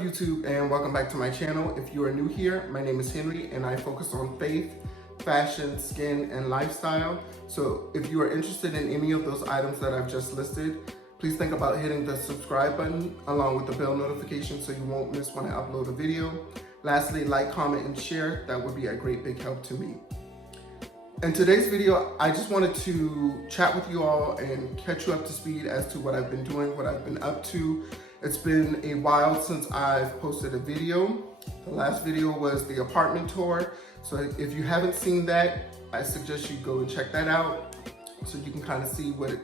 YouTube, and welcome back to my channel. If you are new here, my name is Henry and I focus on faith, fashion, skin, and lifestyle. So if you are interested in any of those items that I've just listed, please think about hitting the subscribe button along with the bell notification so you won't miss when I upload a video. Lastly, like, comment, and share. That would be a great big help to me. In today's video, I just wanted to chat with you all and catch you up to speed as to what I've been doing, what I've been up to. It's been a while since I've posted a video. The last video was the apartment tour. So if you haven't seen that, I suggest you go and check that out so you can kind of see what it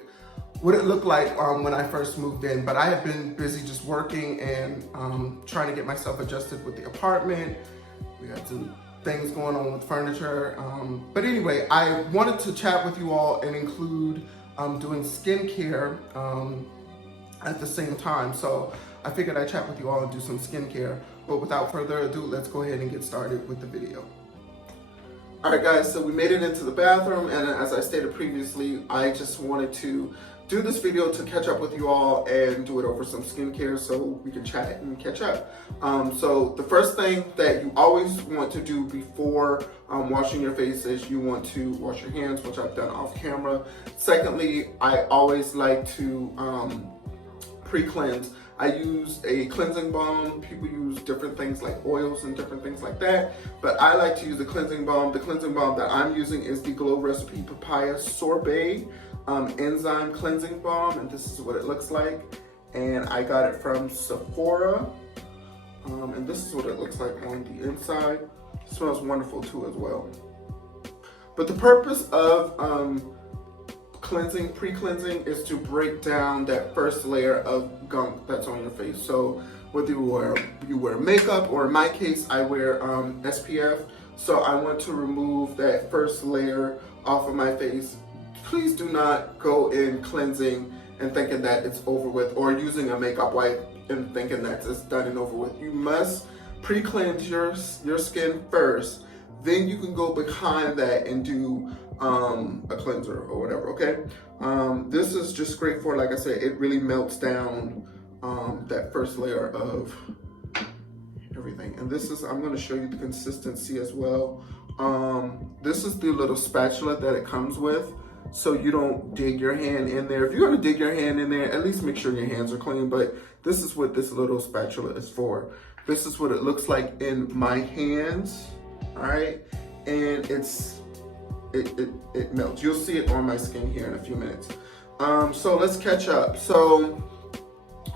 looked like when I first moved in. But I have been busy just working and trying to get myself adjusted with the apartment. We had some things going on with furniture. But anyway, I wanted to chat with you all and include doing skincare at the same time. So I figured I'd chat with you all and do some skincare. But without further ado, let's go ahead and get started with the video. All right, guys, so we made it into the bathroom, and as I stated previously, I just wanted to do this video to catch up with you all and do it over some skincare so we can chat and catch up. So the first thing that you always want to do before washing your face is you want to wash your hands, which I've done off camera. Secondly, I always like to pre-cleanse. I use a cleansing balm. People use different things like oils and different things like that, but I like to use the cleansing balm. The cleansing balm that I'm using is the Glow Recipe Papaya Sorbet Enzyme Cleansing Balm, and this is what it looks like. And I got it from Sephora, and this is what it looks like on the inside. It smells wonderful too as well. But the purpose of pre-cleansing is to break down that first layer of gunk that's on your face. So whether you wear makeup, or in my case, I wear SPF. So I want to remove that first layer off of my face. Please do not go in cleansing and thinking that it's over with, or using a makeup wipe and thinking that it's done and over with. You must pre-cleanse your skin first. Then you can go behind that and do a cleanser or whatever, okay? This is just great for, like I said, it really melts down that first layer of everything. And this is, I'm gonna show you the consistency as well. This is the little spatula that it comes with, so you don't dig your hand in there. If you're gonna dig your hand in there, at least make sure your hands are clean, but this is what this little spatula is for. This is what it looks like in my hands, all right? And it melts. You'll see it on my skin here in a few minutes. So let's catch up. So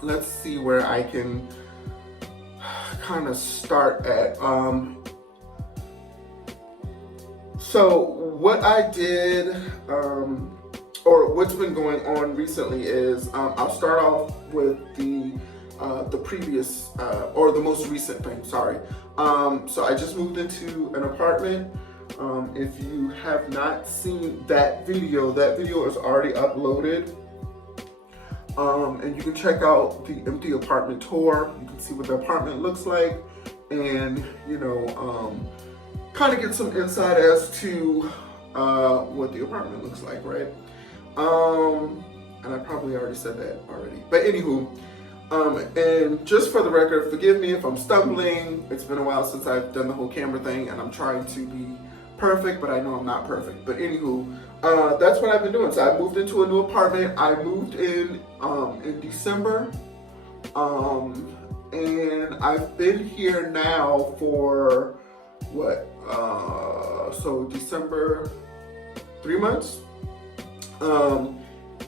let's see where I can kind of start at. So what I did, or what's been going on recently is, I'll start off with the previous, or the most recent thing, sorry. So I just moved into an apartment. If you have not seen that video is already uploaded. And you can check out the empty apartment tour. You can see what the apartment looks like, and you know, kind of get some insight as to what the apartment looks like, right? And I probably already said that already, but anywho, and just for the record, forgive me if I'm stumbling. It's been a while since I've done the whole camera thing, and I'm trying to be perfect, but I know I'm not perfect. But anywho, that's what I've been doing. So I moved into a new apartment. I moved in December, and I've been here now for what? So December, 3 months.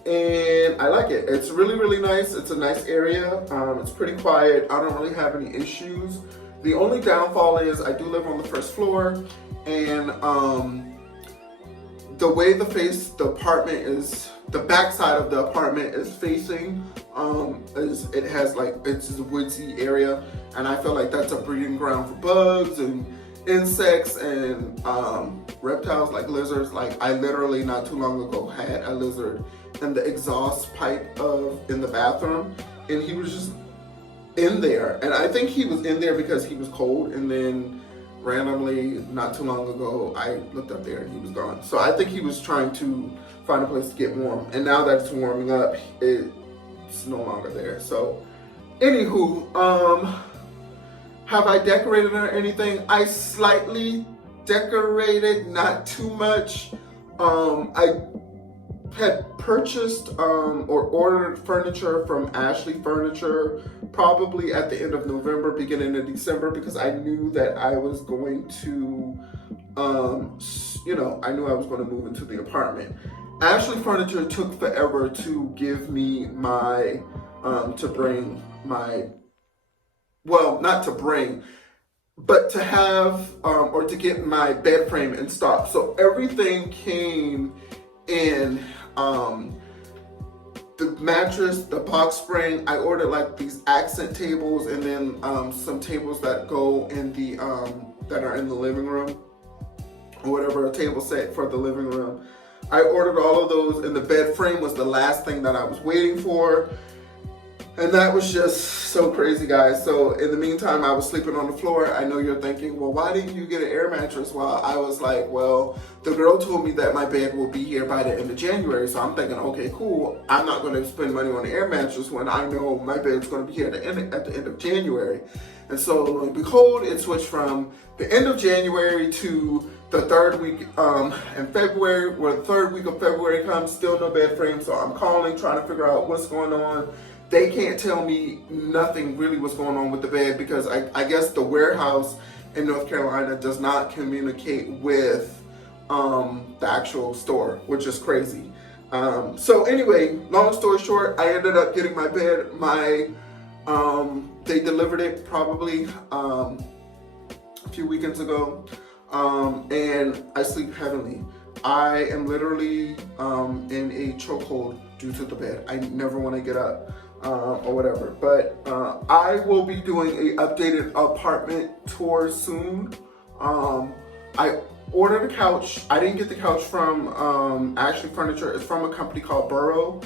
And I like it. It's really, really nice. It's a nice area. It's pretty quiet. I don't really have any issues. The only downfall is I do live on the first floor, and the way the apartment is, the back side of the apartment is facing, it has like, it's a woodsy area, and I feel like that's a breeding ground for bugs and insects and reptiles like lizards. Like, I literally not too long ago had a lizard in the exhaust pipe in the bathroom, and he was just in there. And I think he was in there because he was cold, and then randomly not too long ago I looked up there and he was gone. So I think he was trying to find a place to get warm, and now that it's warming up, it's no longer there. So anywho, Have I decorated or anything? I slightly decorated, not too much. I had purchased or ordered furniture from Ashley Furniture probably at the end of November, beginning of December, because I knew that I was going to, I knew I was going to move into the apartment. Ashley Furniture took forever to give me my, to bring my, well, not to bring, but to have, or to get my bed frame in stock. So everything came in, the mattress, the box spring. I ordered like these accent tables, and then some tables that go in the, that are in the living room, or whatever, a table set for the living room. I ordered all of those, and the bed frame was the last thing that I was waiting for. And that was just so crazy, guys. So in the meantime, I was sleeping on the floor. I know you're thinking, well, why didn't you get an air mattress? Well, I was like, well, the girl told me that my bed will be here by the end of January. So I'm thinking, okay, cool. I'm not going to spend money on the air mattress when I know my bed's going to be here at the end of January. And so, lo and behold, it switched from the end of January to the third week in February, where the third week of February comes, still no bed frame. So I'm calling, trying to figure out what's going on. They can't tell me nothing really what's going on with the bed, because I guess the warehouse in North Carolina does not communicate with the actual store, which is crazy. So anyway, long story short, I ended up getting my bed. They delivered it probably a few weekends ago, and I sleep heavily. I am literally in a chokehold due to the bed. I never want to get up. Or whatever, but I will be doing a updated apartment tour soon. I ordered a couch. I didn't get the couch from Ashley Furniture. It's from a company called Burrow.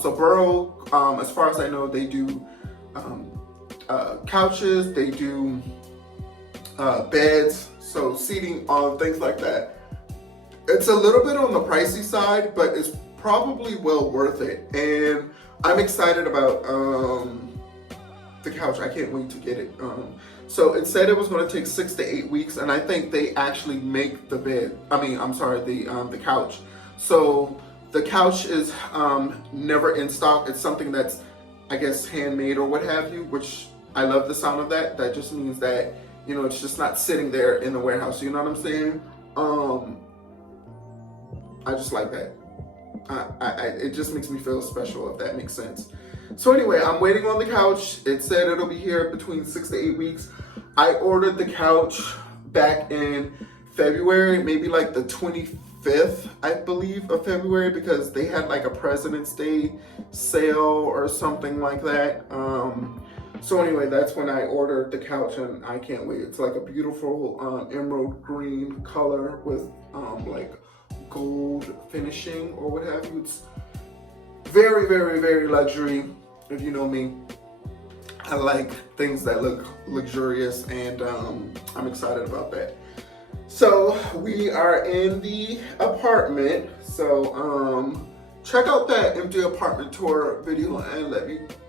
So Burrow, as far as I know, they do couches, they do beds, so seating, things like that. It's a little bit on the pricey side, but it's probably well worth it. And I'm excited about the couch. I can't wait to get it. So it said it was going to take 6 to 8 weeks, and I think they actually make the bed. The couch. So the couch is never in stock. It's something that's, I guess, handmade or what have you, which I love the sound of that. That just means that, it's just not sitting there in the warehouse. You know what I'm saying? I just like that. It just makes me feel special, if that makes sense. So anyway, I'm waiting on the couch. It said it'll be here between 6 to 8 weeks. I ordered the couch back in February, maybe like the 25th, I believe, of February, because they had like a President's Day sale or something like that. So anyway, that's when I ordered the couch, and I can't wait. It's like a beautiful emerald green color with like gold finishing or what have you. It's very, very, very luxury. If you know me, I like things that look luxurious, and I'm excited about that. So we are in the apartment. So check out that empty apartment tour video and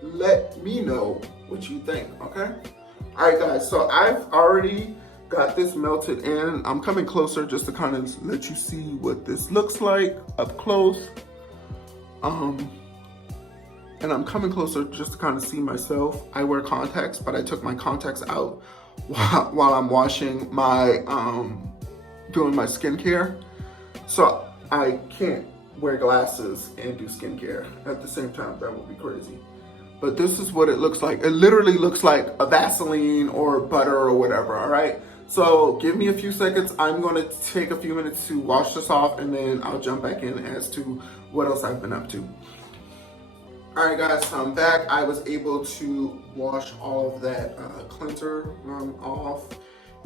let me know what you think. Okay. All right, guys. So I've already got this melted in. I'm coming closer just to kind of let you see what this looks like up close. And I'm coming closer just to kind of see myself. I wear contacts, but I took my contacts out while I'm washing my, doing my skincare. So I can't wear glasses and do skincare at the same time. That would be crazy. But this is what it looks like. It literally looks like a Vaseline or butter or whatever, all right? So give me a few seconds. I'm gonna take a few minutes to wash this off, and then I'll jump back in as to what else I've been up to. All right, guys, so I'm back. I was able to wash all of that cleanser off.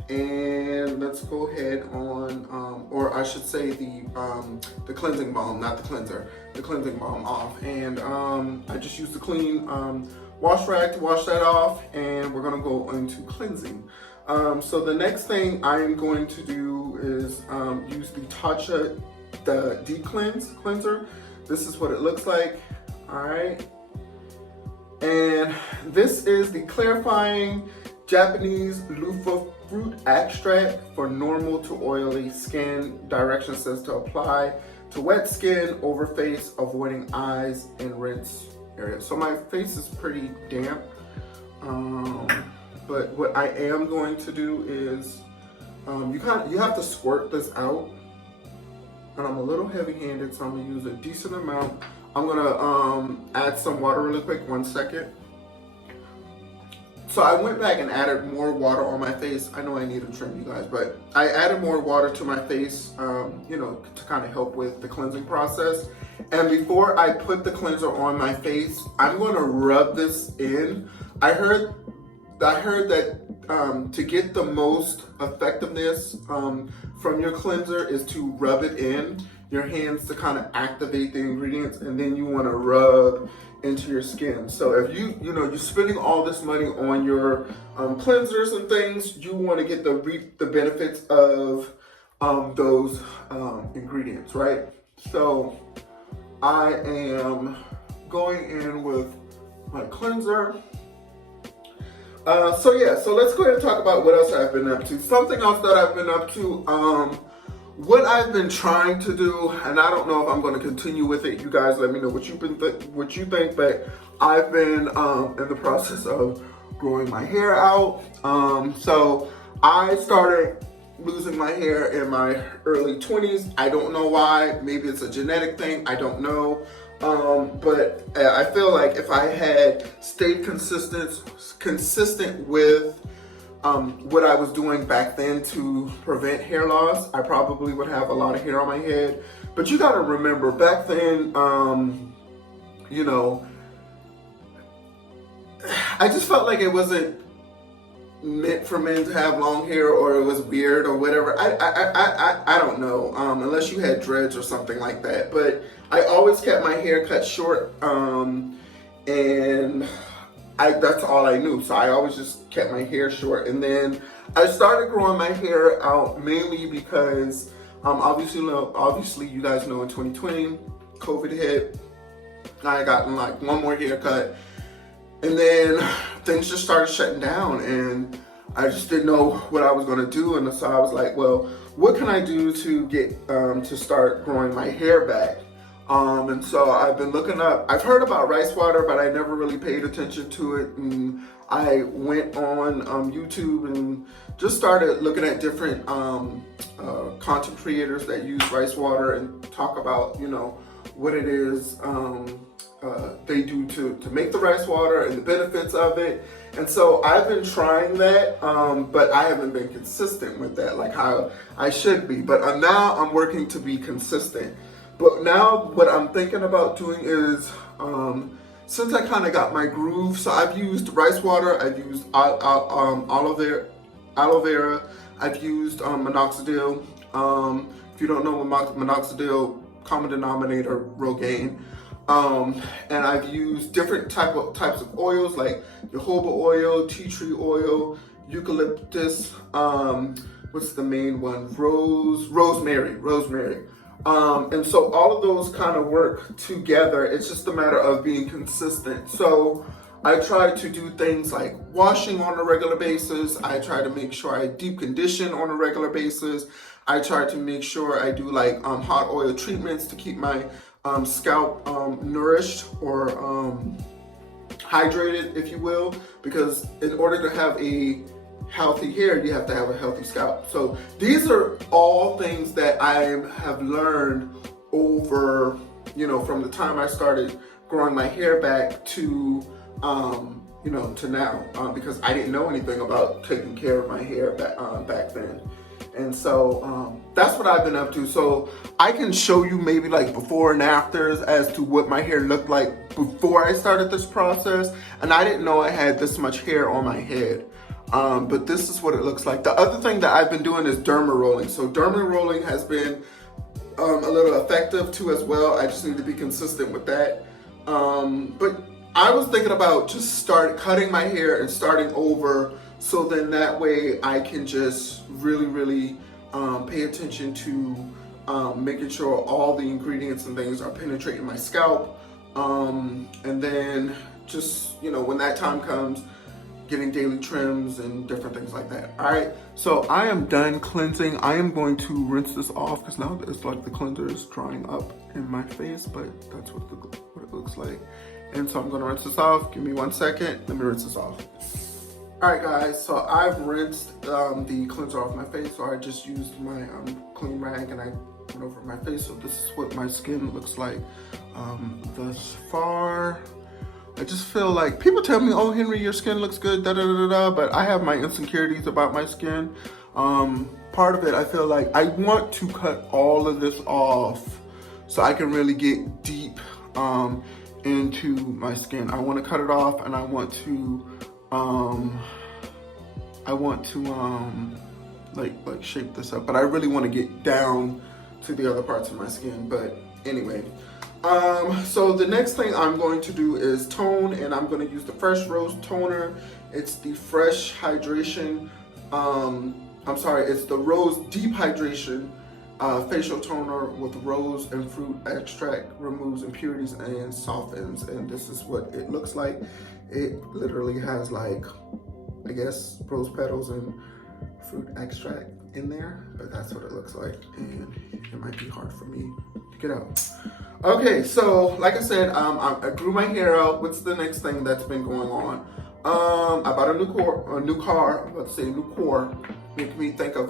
And let's go ahead on, or I should say the cleansing balm, not the cleanser, the cleansing balm off. And I just used the clean wash rag to wash that off, and we're gonna go into cleansing. So the next thing I'm going to do is use the Tatcha, the Deep Cleanser. This is what it looks like, all right? And this is the clarifying Japanese Loofah fruit extract for normal to oily skin. Direction says to apply to wet skin, over face, avoiding eyes and rinse area. So my face is pretty damp, but what I am going to do is you have to squirt this out, and I'm a little heavy-handed, so I'm gonna use a decent amount. I'm gonna add some water really quick. 1 second. So I went back and added more water on my face. I know I need to trim, you guys, but I added more water to my face, you know, to kind of help with the cleansing process. And before I put the cleanser on my face, I'm going to rub this in. I heard that to get the most effectiveness from your cleanser is to rub it in your hands to kind of activate the ingredients, and then you want to rub into your skin. So if you're spending all this money on your cleansers and things, you want to get reap the benefits of those ingredients, right? So I am going in with my cleanser. So let's go ahead and talk about what else I've been up to. Something else that I've been up to, what I've been trying to do, and I don't know if I'm going to continue with it. You guys let me know what you think, but I've been in the process of growing my hair out. So I started losing my hair in my early 20s. I don't know why. Maybe it's a genetic thing. I don't know. But I feel like if I had stayed consistent with what I was doing back then to prevent hair loss, I probably would have a lot of hair on my head. But you got to remember, back then, you know, I just felt like it wasn't meant for men to have long hair, or it was weird or whatever. I don't know, unless you had dreads or something like that. But I always kept my hair cut short, and that's all I knew. So I always just kept my hair short. And then I started growing my hair out mainly because obviously you guys know in 2020, COVID hit. I got like one more haircut, and then things just started shutting down, and I just didn't know what I was gonna do. And so I was like, well, what can I do to get to start growing my hair back? And so I've been looking up, I've heard about rice water, but I never really paid attention to it. And I went on YouTube and just started looking at different content creators that use rice water and talk about, you know, what it is they do to make the rice water and the benefits of it. And so I've been trying that, but I haven't been consistent with that like how I should be. But now I'm working to be consistent. But now what I'm thinking about doing is, since I kind of got my groove, so I've used rice water, I've used aloe vera, I've used minoxidil. If you don't know minoxidil, common denominator, Rogaine. And I've used different types of oils like jojoba oil, tea tree oil, eucalyptus, what's the main one? Rosemary. And so all of those kind of work together. It's just a matter of being consistent. So I try to do things like washing on a regular basis. I try to make sure I deep condition on a regular basis. I try to make sure I do like hot oil treatments to keep my scalp nourished or hydrated, if you will, because in order to have a healthy hair, you have to have a healthy scalp. So these are all things that I have learned over, you know, from the time I started growing my hair back to, you know, to now, because I didn't know anything about taking care of my hair back then. And so that's what I've been up to. So I can show you maybe like before and afters as to what my hair looked like before I started this process. And I didn't know I had this much hair on my head. But this is what it looks like. The other thing that I've been doing is Derma Rolling. So Derma Rolling has been a little effective too as well. I just need to be consistent with that. But I was thinking about just cutting my hair and starting over, so then that way I can just really pay attention to making sure all the ingredients and things are penetrating my scalp. And then just, you know, when that time comes, getting daily trims and different things like that. All right, so I am done cleansing. I am going to rinse this off because now it's like the cleanser is drying up in my face, but that's what it looks like. And so I'm gonna rinse this off. Give me 1 second, let me rinse this off. All right guys, so I've rinsed the cleanser off my face. So I just used my clean rag and I went over my face. So this is what my skin looks like thus far. I just feel like people tell me, oh Henry, your skin looks good, da da da da, but I have my insecurities about my skin. Part of it, I feel like I want to cut all of this off so I can really get deep into my skin. I want to cut it off, and I want to like shape this up, but I really want to get down to the other parts of my skin. But anyway. So the next thing I'm going to do is tone, and I'm going to use the Fresh Rose toner. It's the Fresh Hydration, it's the Rose Deep Hydration facial toner with rose and fruit extract, removes impurities and softens. And this is what it looks like. It literally has like, I guess, rose petals and fruit extract in there, but that's what it looks like. And it might be hard for me to get out. Okay, so like I said, I grew my hair out. What's the next thing that's been going on? I bought a new car. I'm about to say new car. Make me think of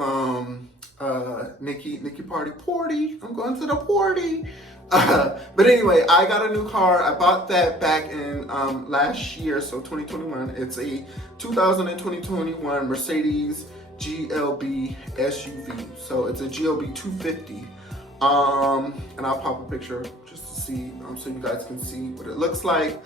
Nikki Party. I'm going to the party. But anyway, I got a new car. I bought that back in last year, so 2021. It's a 2021 Mercedes GLB SUV. So it's a GLB 250. And I'll pop a picture just to see, so you guys can see what it looks like.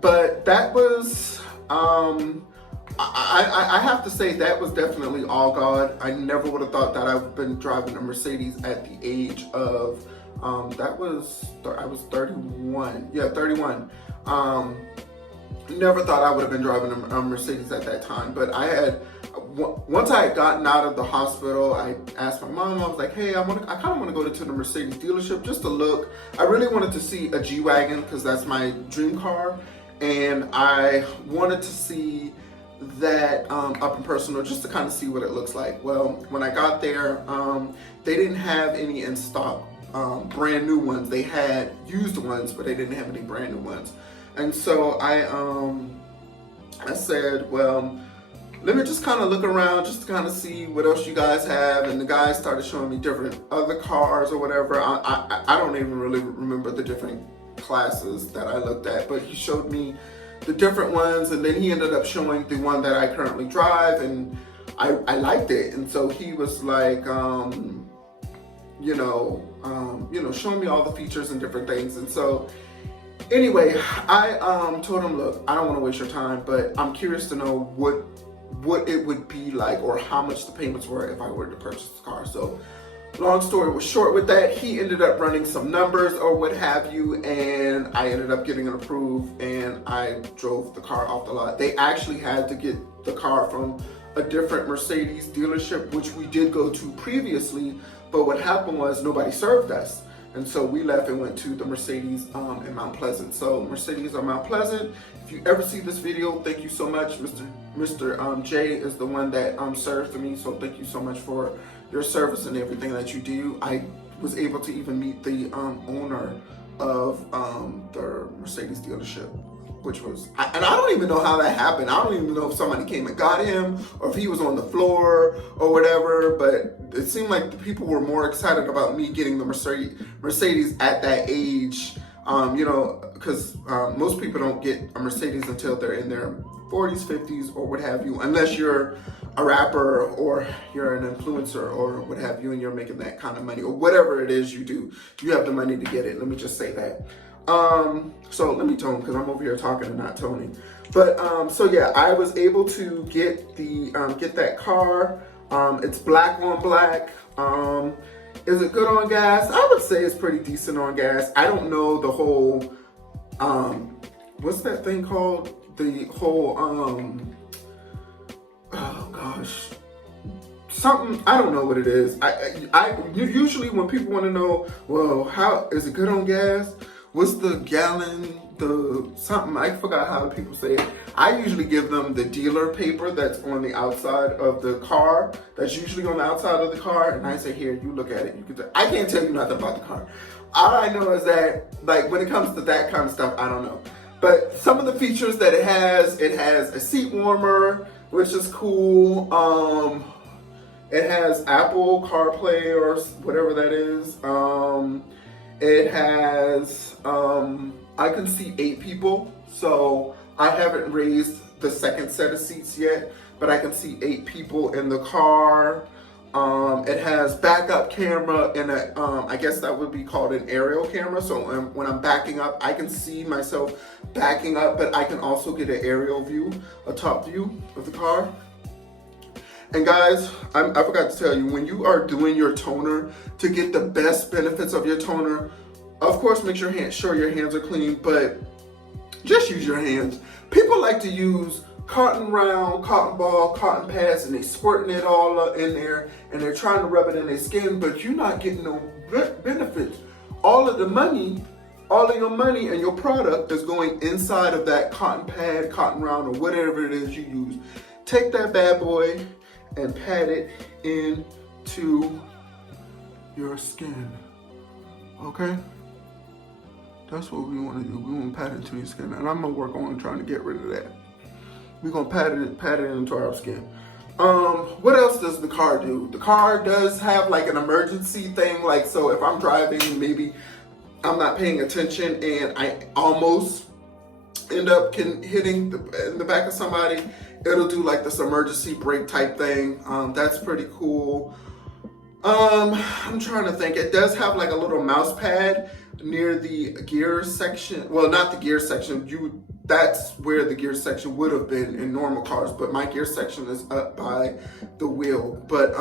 But that was, I have to say that was definitely all God. I never would have thought that I've been driving a Mercedes at the age of, I was 31. Yeah, 31. Never thought I would have been driving a Mercedes at that time, but I had, once I had gotten out of the hospital, I asked my mom, I was like, hey, I kind of want to go to the Mercedes dealership just to look. I really wanted to see a G-Wagon because that's my dream car. And I wanted to see that up and personal just to kind of see what it looks like. Well, when I got there, they didn't have any in stock brand new ones. They had used ones, but they didn't have any brand new ones. And so I said, well, let me just kind of look around just to kind of see what else you guys have. And the guy started showing me different other cars or whatever. I don't even really remember the different classes that I looked at, but he showed me the different ones, and then he ended up showing the one that I currently drive, and I liked it. And so he was like, showing me all the features and different things. And so anyway, I told him, look, I don't want to waste your time, but I'm curious to know what it would be like or how much the payments were if I were to purchase the car. So long story was short with that, he ended up running some numbers or what have you, and I ended up getting it approved, and I drove the car off the lot. They actually had to get the car from a different Mercedes dealership, which we did go to previously, but what happened was nobody served us. And so we left and went to the Mercedes in Mount Pleasant. So Mercedes on Mount Pleasant, if you ever see this video, thank you so much. Mr. Jade is the one that served for me. So thank you so much for your service and everything that you do. I was able to even meet the owner of the Mercedes dealership, which was, and I don't even know how that happened. I don't even know if somebody came and got him or if he was on the floor or whatever, but it seemed like the people were more excited about me getting the Mercedes at that age, because most people don't get a Mercedes until they're in their 40s, 50s, or what have you, unless you're a rapper or you're an influencer or what have you, and you're making that kind of money or whatever it is you do, you have the money to get it. Let me just say that. So let me tone because I'm over here talking and not toning. But so yeah, I was able to get the get that car. It's black on black. Is it good on gas? I would say it's pretty decent on gas. I don't know the whole what's that thing called? The whole oh gosh, something, I don't know what it is. I usually when people want to know, well, how is it good on gas? what's the gallon, the something, I forgot how people say it. I usually give them the dealer paper that's on the outside of the car. That's usually on the outside of the car. And I say, here, you look at it. I can't tell you nothing about the car. All I know is that, like, when it comes to that kind of stuff, I don't know. But some of the features that it has a seat warmer, which is cool. It has Apple CarPlay or whatever that is. It has, I can see 8 people. So I haven't raised the second set of seats yet, but I can see 8 people in the car. It has backup camera and I guess that would be called an aerial camera. So when I'm backing up, I can see myself backing up, but I can also get an aerial view, a top view of the car. And guys, I forgot to tell you, when you are doing your toner, to get the best benefits of your toner, of course, make sure your hands are clean, but just use your hands. People like to use cotton round, cotton ball, cotton pads, and they squirting it all up in there, and they're trying to rub it in their skin, but you're not getting no benefits. All of your money and your product is going inside of that cotton pad, cotton round, or whatever it is you use. Take that bad boy and pat it into your skin, okay? That's what we want to do. We want to pat it into your skin, and I'm gonna work on trying to get rid of that. We're gonna pat it into our skin. What else does the car do? The car does have like an emergency thing, like, so if I'm driving, maybe I'm not paying attention and I almost end up hitting in the back of somebody, it'll do like this emergency brake type thing. That's pretty cool. I'm trying to think. It does have like a little mouse pad near the gear section. Well, not the gear section. That's where the gear section would have been in normal cars, but my gear section is up by the wheel. But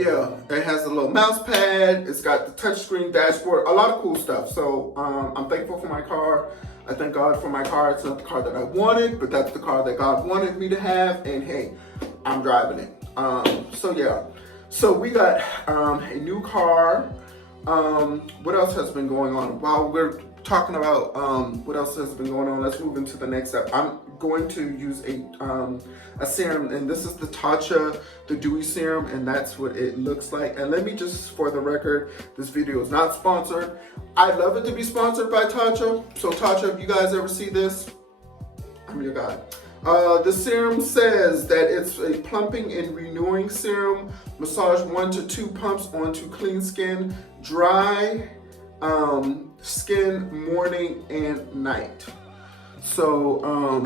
yeah, it has a little mouse pad. It's got the touchscreen dashboard, a lot of cool stuff. So I'm thankful for my car. I thank God for my car. It's not the car that I wanted, but that's the car that God wanted me to have. And hey, I'm driving it. So yeah, so we got a new car. What else has been going on? While we're talking about what else has been going on, let's move into the next step. I'm going to use a serum, and this is the Tatcha, the Dewy serum, and that's what it looks like. And let me just, for the record, this video is not sponsored. I'd love it to be sponsored by Tatcha. So Tatcha, if you guys ever see this, I'm your guy. The serum says that it's a plumping and renewing serum. Massage 1 to 2 pumps onto clean skin, dry skin morning and night. So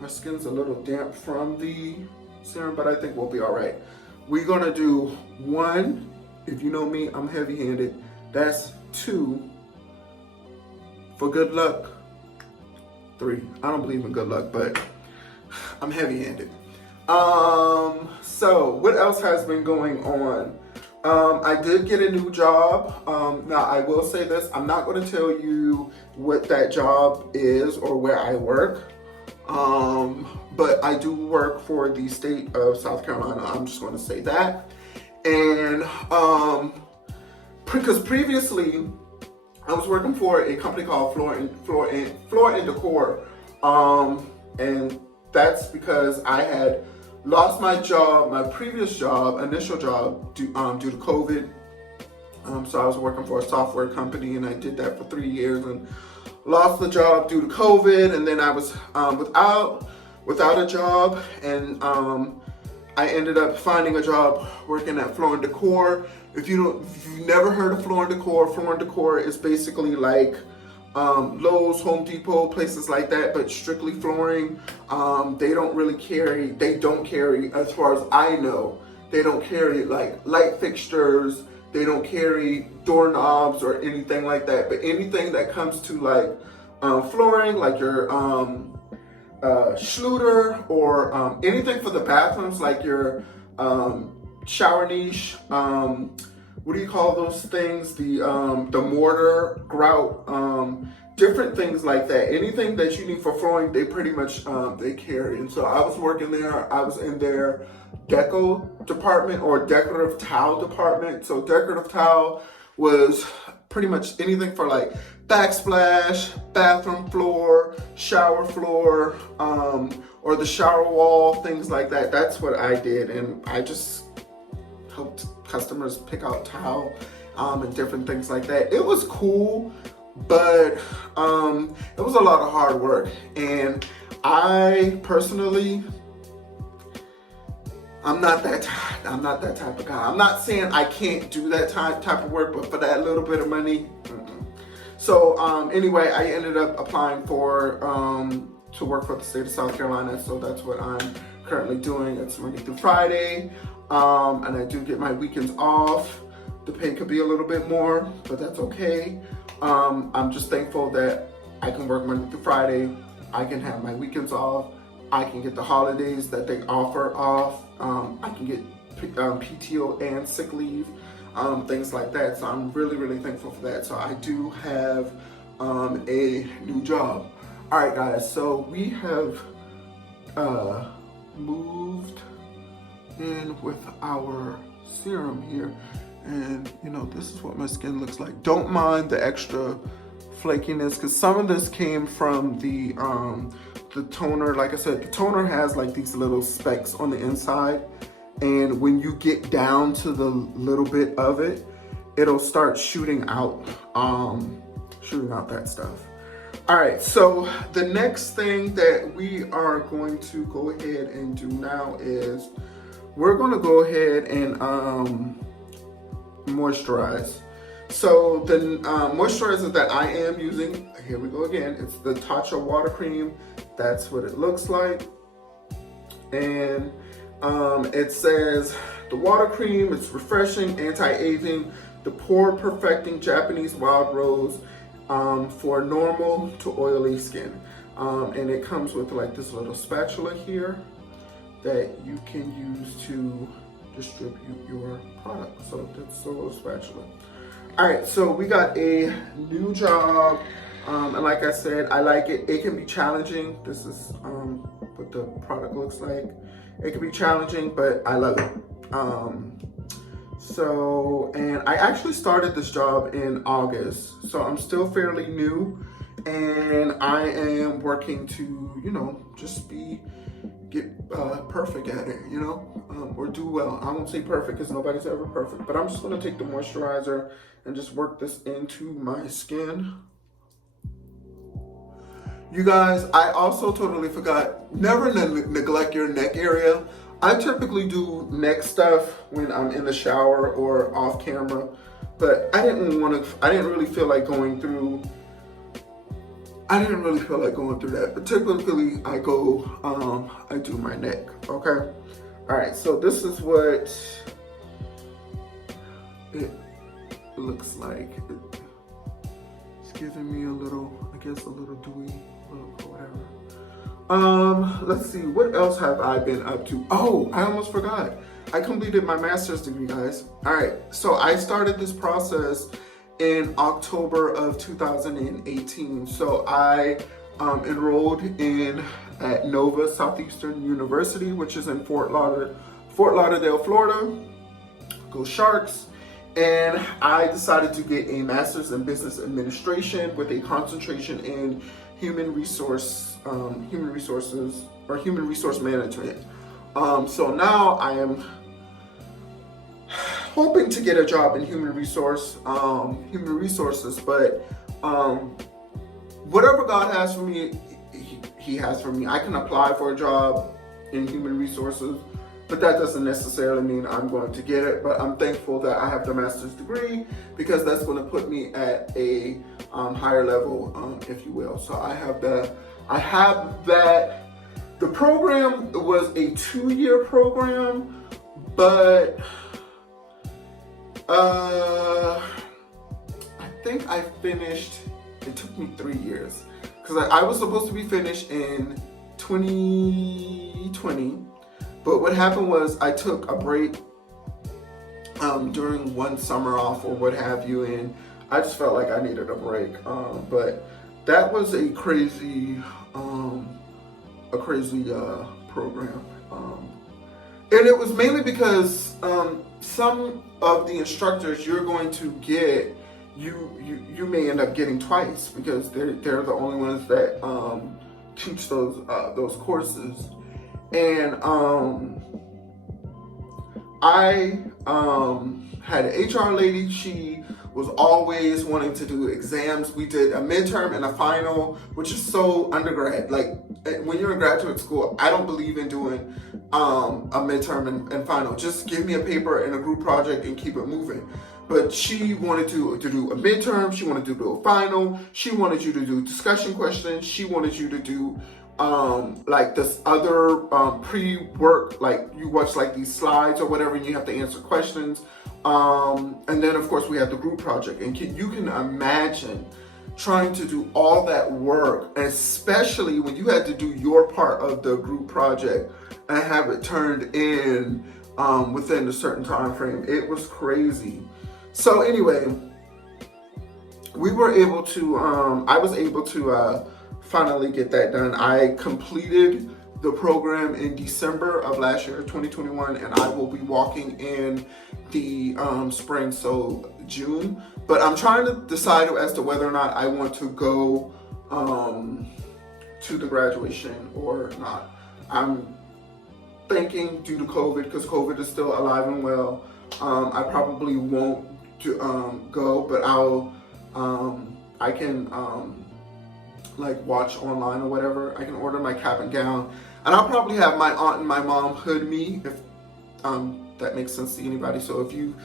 my skin's a little damp from the serum, but I think we'll be all right. We're gonna do 1. If you know me, I'm heavy-handed. That's 2 for good luck. 3. I don't believe in good luck, but I'm heavy-handed. So what else has been going on? I did get a new job. Now I will say this, I'm not going to tell you what that job is or where I work. But I do work for the state of South Carolina. I'm just going to say that. And because previously I was working for a company called Floor and Decor, and that's because I had lost my job, my previous job, initial job, due to COVID. So I was working for a software company, and I did that for 3 years, and lost the job due to COVID, and then I was without a job, and I ended up finding a job working at Floor and Decor. If you've never heard of Floor and Decor is basically like Lowe's, Home Depot, places like that, but strictly flooring. They don't carry, as far as I know, they don't carry like light fixtures, they don't carry doorknobs or anything like that, but anything that comes to like flooring, like your Schluter, or anything for the bathrooms, like your shower niche, what do you call those things? The mortar, grout, different things like that. Anything that you need for flooring, they pretty much they carry. And so I was working there. I was in their deco department, or decorative towel department. So decorative towel was pretty much anything for like backsplash, bathroom floor, shower floor, or the shower wall, things like that. That's what I did, and I just helped customers pick out tile and different things like that. It was cool, but it was a lot of hard work, and I personally, I'm not that type of guy. I'm not saying I can't do that type of work, but for that little bit of money, So anyway, I ended up applying for to work for the state of South Carolina. So that's what I'm currently doing. It's Monday through Friday, and I do get my weekends off. The pay could be a little bit more, but that's okay. I'm just thankful that I can work Monday through Friday. I can have my weekends off. I can get the holidays that they offer off. I can get PTO and sick leave, things like that. So I'm really, really thankful for that. So I do have a new job. All right, guys. So we have moved in with our serum here. And you know, this is what my skin looks like. Don't mind the extra flakiness, because some of this came from the toner. Like I said, the toner has like these little specks on the inside, and when you get down to the little bit of it, it'll start shooting out that stuff. All right, so the next thing that we are going to go ahead and do now is we're going to go ahead and moisturize. So the moisturizer that I am using, here we go again, it's the Tatcha water cream. That's what it looks like. And it says the water cream, it's refreshing, anti-aging, the pore perfecting Japanese wild rose for normal to oily skin. And it comes with like this little spatula here that you can use to distribute your product. So that's a little spatula. All right, so we got a new job, and like I said, I like it. It can be challenging. This is what the product looks like. It can be challenging, but I love it. And I actually started this job in August, so I'm still fairly new, and I am working to, you know, just get perfect at it, you know, or do well. I won't say perfect because nobody's ever perfect, but I'm just gonna take the moisturizer and just work this into my skin. You guys, I also totally forgot, never neglect your neck area. I typically do neck stuff when I'm in the shower or off camera, but I didn't really feel like going through that. But typically I do my neck, okay? All right, so this is what it looks like. It's giving me a little, I guess, a little dewy look or whatever. Let's see, what else have I been up to? Oh, I almost forgot. I completed my master's degree, guys. All right, so I started this process in October of 2018. So I enrolled at Nova Southeastern University, which is in Fort Lauderdale, Florida. Go Sharks. And I decided to get a master's in business administration with a concentration in human resource management. So now I am hoping to get a job in human resources, but whatever God has for me, he has for me. I can apply for a job in human resources, but that doesn't necessarily mean I'm going to get it. But I'm thankful that I have the master's degree, because that's going to put me at a higher level, if you will. So I have that. The program was a 2-year program, but I think I finished, it took me 3 years, because I was supposed to be finished in 2020, but what happened was I took a break during one summer off or what have you, and I just felt like I needed a break. But that was a crazy program. And it was mainly because some of the instructors you're going to get, you may end up getting twice, because they're the only ones that teach those courses. And I had an HR lady. She was always wanting to do exams. We did a midterm and a final, which is so undergrad. Like, when you're in graduate school, I don't believe in doing a midterm and final. Just give me a paper and a group project and keep it moving. But she wanted to do a midterm. She wanted to do a final. She wanted you to do discussion questions. She wanted you to do like this other pre-work, like you watch like these slides or whatever, and you have to answer questions. And then of course we have the group project, and you can imagine trying to do all that work, especially when you had to do your part of the group project and have it turned in within a certain time frame. It was crazy. So anyway, we were able to, I was able to finally get that done. I completed the program in December of last year, 2021, and I will be walking in the spring, so June. But I'm trying to decide as to whether or not I want to go to the graduation or not. I'm thinking, due to COVID, because COVID is still alive and well, I probably won't go, but I can like watch online or whatever. I can order my cap and gown, and I'll probably have my aunt and my mom hood me, if that makes sense to anybody. So if you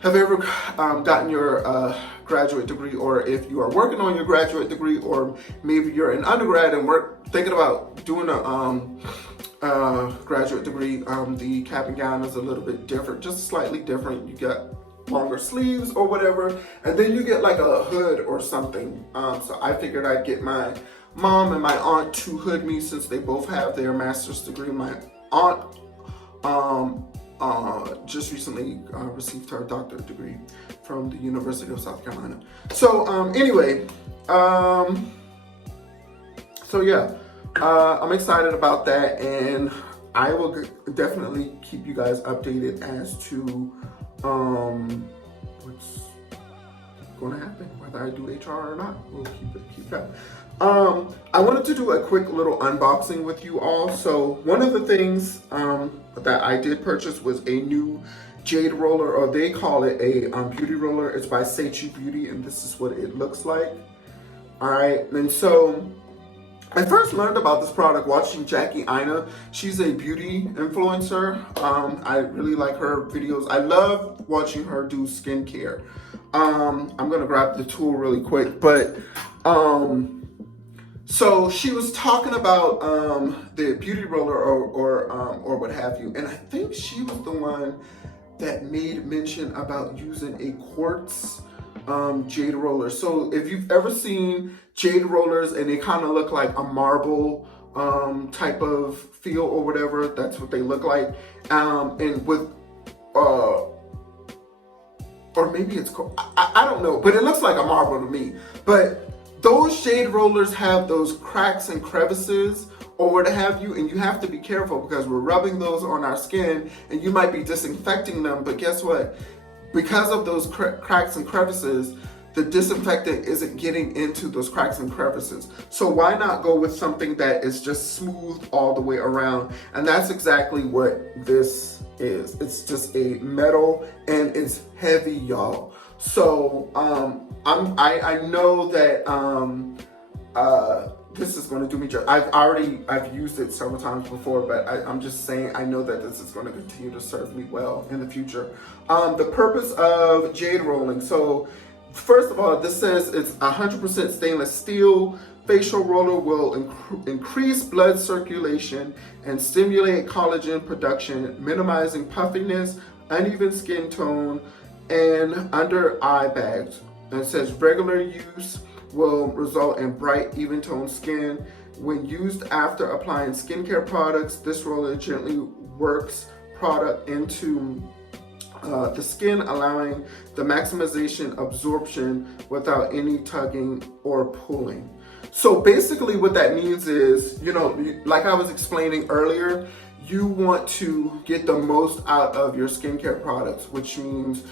have ever gotten your graduate degree, or if you are working on your graduate degree, or maybe you're an undergrad and thinking about doing a graduate degree, the cap and gown is a little bit different, just slightly different. You got longer sleeves or whatever, and then you get like a hood or something. So I figured I'd get my mom and my aunt to hood me, since they both have their master's degree. My aunt just recently received her doctorate degree from the University of South Carolina. So anyway, so yeah, I'm excited about that, and I will definitely keep you guys updated as to what's going to happen, whether I do HR or not. We'll keep that. I wanted to do a quick little unboxing with you all. So one of the things that I did purchase was a new Jade roller, or they call it a beauty roller. It's by Sechu Beauty, and this is what it looks like. All right, and so I first learned about this product watching Jackie Aina. She's a beauty influencer. I really like her videos. I love watching her do skincare. I'm gonna grab the tool really quick, but so she was talking about the beauty roller or what have you, and I think she was the one that made mention about using a quartz Jade roller. So if you've ever seen Jade rollers and they kind of look like a marble type of feel or whatever, that's what they look like. And with or maybe it's I don't know, but it looks like a marble to me. But those Jade rollers have those cracks and crevices or what have you, and you have to be careful, because we're rubbing those on our skin and you might be disinfecting them, but guess what? Because of those cracks and crevices, the disinfectant isn't getting into those cracks and crevices. So why not go with something that is just smooth all the way around? And that's exactly what this is. It's just a metal, and it's heavy, y'all. So I know that this is going to do me just. I've used it several times before, but I'm just saying, I know that this is going to continue to serve me well in the future. The purpose of Jade Rolling. So first of all, this says it's 100% stainless steel. Facial roller will increase blood circulation and stimulate collagen production, minimizing puffiness, uneven skin tone, and under eye bags. And it says regular use will result in bright, even toned skin. When used after applying skincare products, this roller gently works product into the skin, allowing the maximization absorption without any tugging or pulling. So basically what that means is, you know, like I was explaining earlier, you want to get the most out of your skincare products, which means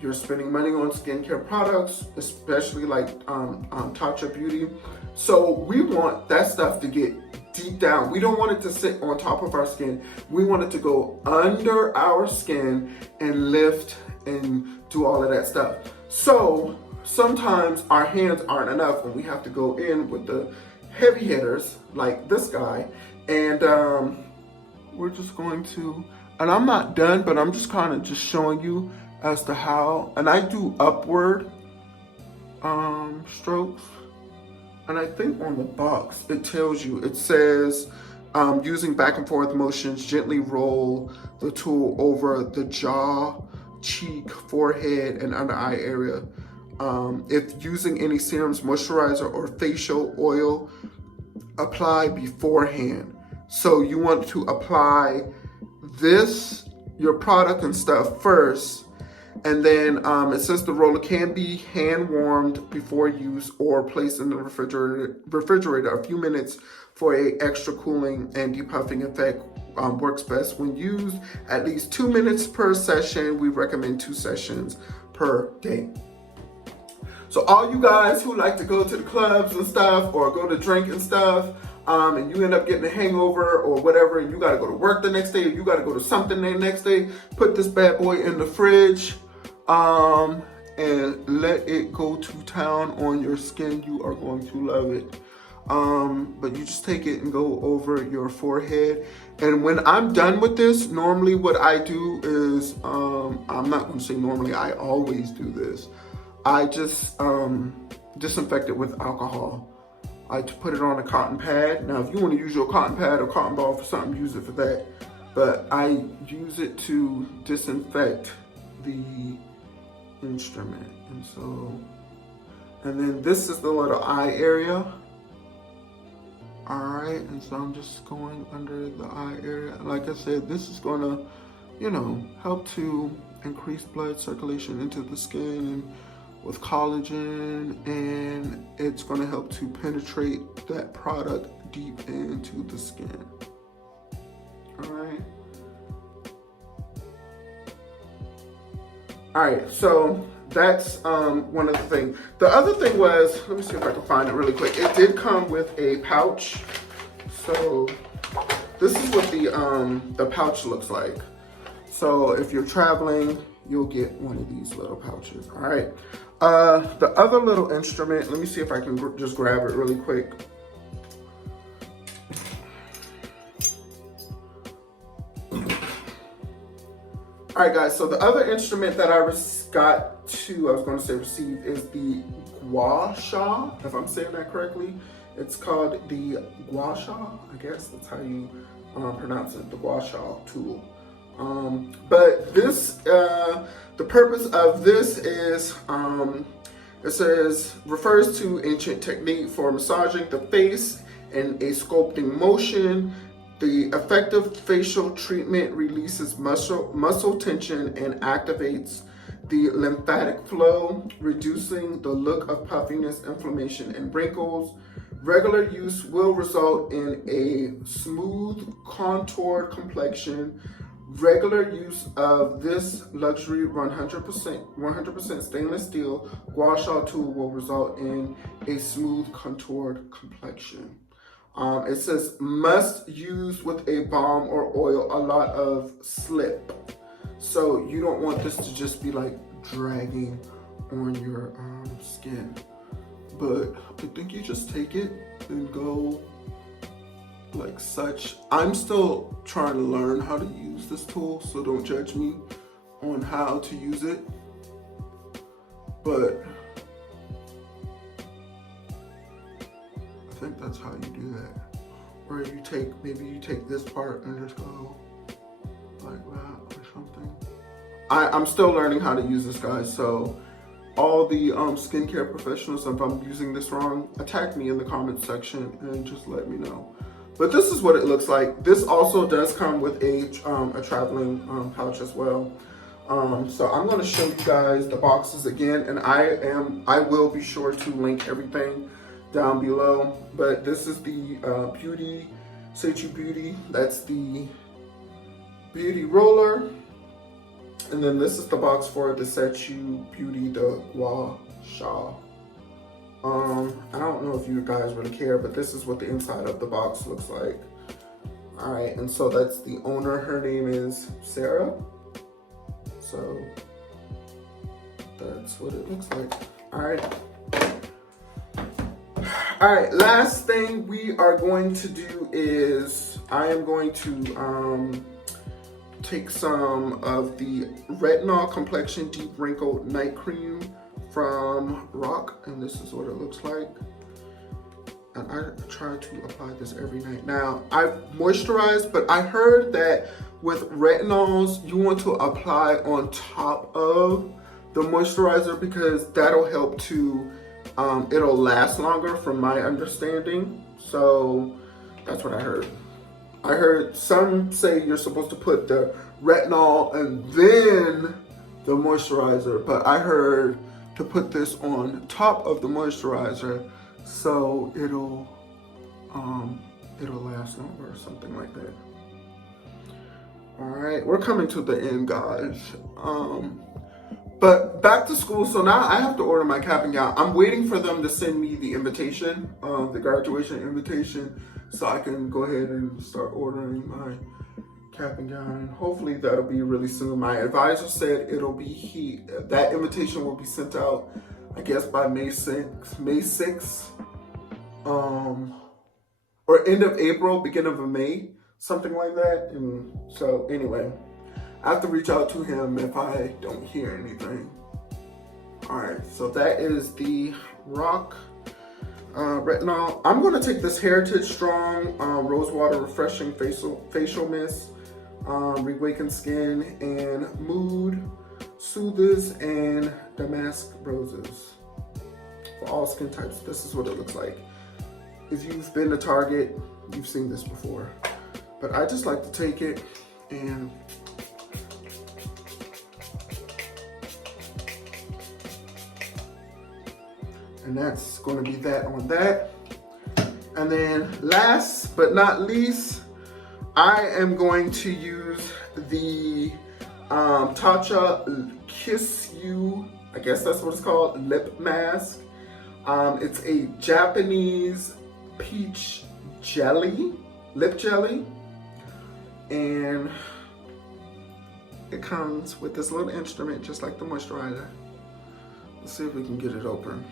you're spending money on skincare products, especially like Tatcha Beauty. So we want that stuff to get deep down. We don't want it to sit on top of our skin. We want it to go under our skin and lift and do all of that stuff. So sometimes our hands aren't enough and we have to go in with the heavy hitters like this guy. And we're just going to, and I'm not done, but I'm just kind of just showing you as to how, and I do upward strokes. And I think on the box, it tells you, it says, using back and forth motions, gently roll the tool over the jaw, cheek, forehead, and under eye area. If using any serums, moisturizer, or facial oil, apply beforehand. So you want to apply this, your product and stuff first. And then it says the roller can be hand warmed before use or placed in the refrigerator a few minutes for a extra cooling and depuffing effect. Works best when used at least 2 minutes per session. We recommend 2 sessions per day. So all you guys who like to go to the clubs and stuff or go to drink and stuff, and you end up getting a hangover or whatever, and you gotta go to work the next day, or you gotta go to something the next day, put this bad boy in the fridge, and let it go to town on your skin. You are going to love it. But you just take it and go over your forehead. And when I'm done with this, normally what I do is, I'm not gonna say normally, I always do this. I just disinfect it with alcohol. I put it on a cotton pad. Now, if you want to use your cotton pad or cotton ball for something, use it for that. But I use it to disinfect the instrument. And then this is the little eye area. All right, and so I'm just going under the eye area. Like I said, this is gonna, help to increase blood circulation into the skin and with collagen, and it's going to help to penetrate that product deep into the skin. All right, so that's one of the things. The other thing was, let me see if I can find it really quick. It did come with a pouch. So this is what the pouch looks like. So if you're traveling, you'll get one of these little pouches. All right. The other little instrument, let me see if I can just grab it really quick. All right, guys, so the other instrument that I was going to say receive is the Gua Sha, if I'm saying that correctly. It's called the Gua Sha, I guess that's how you pronounce it, the Gua Sha tool. But this, the purpose of this is, it says, refers to ancient technique for massaging the face in a sculpting motion. The effective facial treatment releases muscle tension and activates the lymphatic flow, reducing the look of puffiness, inflammation, and wrinkles. Regular use will result in a smooth, contoured complexion. Regular use of this luxury 100% stainless steel Gua Sha tool will result in a smooth, contoured complexion. It says must use with a balm or oil, a lot of slip. So you don't want this to just be like dragging on your skin. But I think you just take it and go like such. I'm still trying to learn how to use this tool, so don't judge me on how to use it. But I think that's how you do that. Or maybe you take this part and just go like that or something. I'm still learning how to use this, guys. So all the skincare professionals, if I'm using this wrong, attack me in the comments section and just let me know. But this is what it looks like. This also does come with a traveling pouch as well. So I'm going to show you guys the boxes again, and I will be sure to link everything down below. But this is the Beauty, Serum Beauty. That's the beauty roller. And then this is the box for the Set You Beauty, the Gua Sha. I don't know if you guys really care, but this is what the inside of the box looks like. All right, and so that's the owner. Her name is Sarah. So that's what it looks like. All right. All right, last thing we are going to do is I am going to take some of the Retinol Complexion Deep Wrinkled Night Cream from Rock, and this is what it looks like. And I try to apply this every night. Now, I moisturize, but I heard that with retinols, you want to apply on top of the moisturizer because that'll help to, it'll last longer from my understanding. So that's what I heard. I heard some say you're supposed to put the retinol and then the moisturizer, but I heard to put this on top of the moisturizer so it'll last longer or something like that. All right, we're coming to the end, guys. But back to school, so now I have to order my cap and gown. I'm waiting for them to send me the invitation, the graduation invitation, so I can go ahead and start ordering my cap and gown. And hopefully that'll be really soon. My advisor said it'll be that invitation will be sent out, I guess by May 6th, or end of April, beginning of May, something like that. And so anyway, I have to reach out to him if I don't hear anything. All right, so that is the Rock Retinol. I'm gonna take this Heritage Strong Rosewater Refreshing Facial Mist, Reawaken Skin, and Mood Soothes and Damask Roses. For all skin types, this is what it looks like. If you've been to Target, you've seen this before. But I just like to take it and that's going to be that on that. And then last but not least, I am going to use the Tatcha Kiss You, I guess that's what it's called, lip mask. It's a Japanese peach jelly, lip jelly. And it comes with this little instrument just like the moisturizer. Let's see if we can get it open.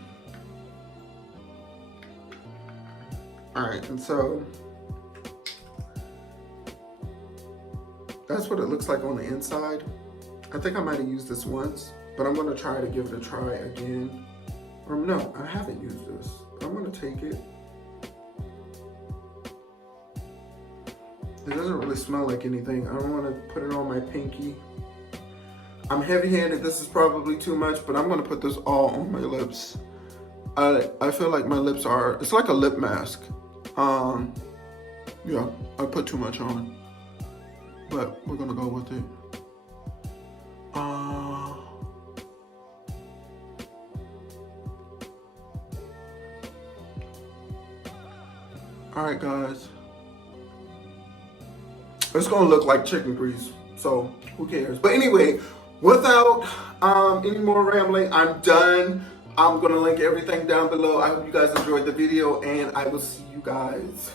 All right, and so that's what it looks like on the inside. I think I might have used this once, but I'm gonna try to give it a try again. Or no, I haven't used this, but I'm gonna take it. It doesn't really smell like anything. I don't wanna put it on my pinky. I'm heavy-handed, this is probably too much, but I'm gonna put this all on my lips. I feel like my lips are, it's like a lip mask. Yeah, I put too much on, but we're gonna go with it. All right, guys. It's gonna look like chicken grease, so who cares? But anyway, without any more rambling, I'm done. I'm gonna link everything down below. I hope you guys enjoyed the video, and I will see you guys